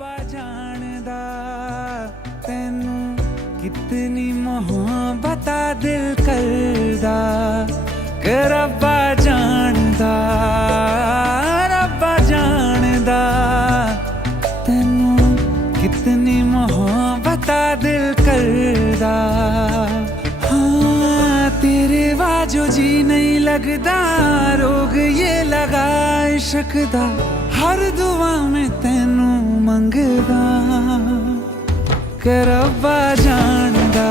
रब्बा जानदा तैनू कितनी मोहब्बत दिल करदा कि रब्बा जानदा तैनू कितनी मोहब्बत दिल करदा। हाँ तेरे बाजो जी नहीं लगदा रोग ये लगा इश्क दा हर दुआ में तैनू मंगदा कि रब्बा जानदा।